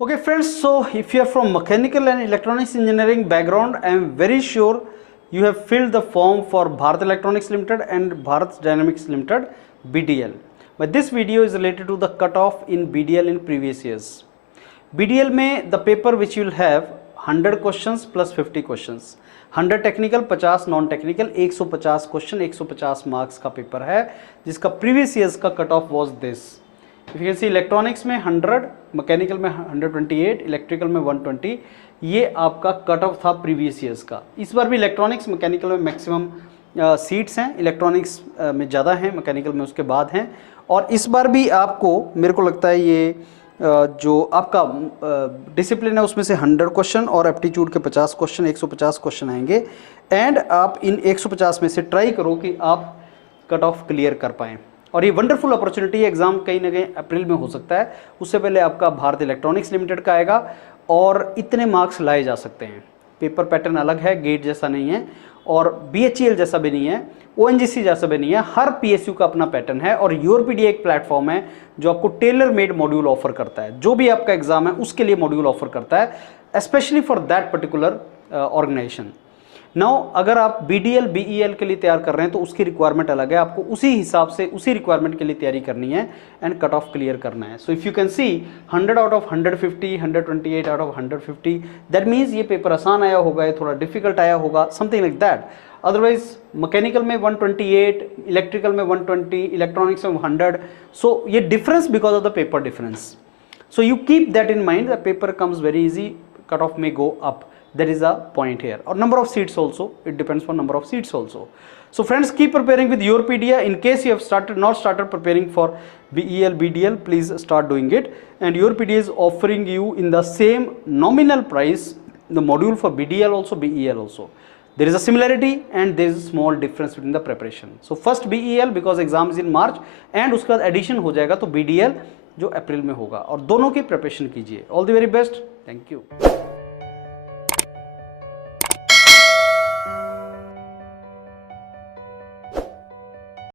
Okay friends, so if you are from mechanical and electronics engineering background, I am very sure you have filled the form for Bharat Electronics Limited and Bharat Dynamics Limited BDL. But this video is related to the cutoff in BDL in previous years. BDL में the paper which you will have 100 questions plus 50 questions, 100 technical 50 non technical, 150 question 150 marks का पेपर है जिसका previous years का cut off was this. If you can see electronics में 100, mechanical में 128, electrical में 120. ये आपका कट ऑफ था प्रीवियस ईयर्स का. इस बार भी इलेक्ट्रॉनिक्स मैकेनिकल में मैक्सिमम सीट्स हैं, इलेक्ट्रॉनिक्स में ज़्यादा हैं, मैकेनिकल में उसके बाद हैं. और इस बार भी आपको मेरे को लगता है ये जो आपका डिसिप्लिन है उसमें से 100 क्वेश्चन और एप्टीट्यूड के 50 क्वेश्चन 150 क्वेश्चन आएंगे. एंड आप इन 150 में से ट्राई करो कि आप कट ऑफ क्लियर कर पाएँ. और ये वंडरफुल अपॉर्चुनिटी है. एग्जाम कहीं ना कहीं अप्रैल में हो सकता है, उससे पहले आपका भारत इलेक्ट्रॉनिक्स लिमिटेड का आएगा और इतने मार्क्स लाए जा सकते हैं. पेपर पैटर्न अलग है, गेट जैसा नहीं है और BHEL जैसा भी नहीं है, ONGC जैसा भी नहीं है. हर PSU का अपना पैटर्न है और योरपीडिया एक प्लेटफॉर्म है जो आपको टेलर मेड मॉड्यूल ऑफर करता है. जो भी आपका एग्जाम है उसके लिए मॉड्यूल ऑफर करता है, specially for that particular organization. Now अगर आप BDL BEL के लिए तैयार कर रहे हैं तो उसकी रिक्वायरमेंट अलग है, आपको उसी हिसाब से उसी रिक्वायरमेंट के लिए तैयारी करनी है एंड कट ऑफ क्लियर करना है. So if you can C 100 out of 150, 128 out of 150, that means ये पेपर आसान आया होगा, ये थोड़ा डिफिकल्ट आया होगा, something like that. Otherwise mechanical में 128, इलेक्ट्रिकल में 120, इलेक्ट्रॉनिक्स में 100. सो ये difference because of the paper difference. So you keep that in mind. The paper comes very easy, cut off may go up. There is a point here, or number of seats also, it depends on number of seats also. So friends, keep preparing with yourpedia. In case you have not started preparing for BEL BDL, please start doing it. And yourpedia is offering you in the same nominal price the module for BDL also, BEL also. There is a similarity and there is a small difference between the preparation. So first BEL because exam is in March and उसके बाद addition हो जाएगा तो BDL जो अप्रैल में होगा, और दोनों की प्रिपरेशन कीजिए. All the very best. Thank you.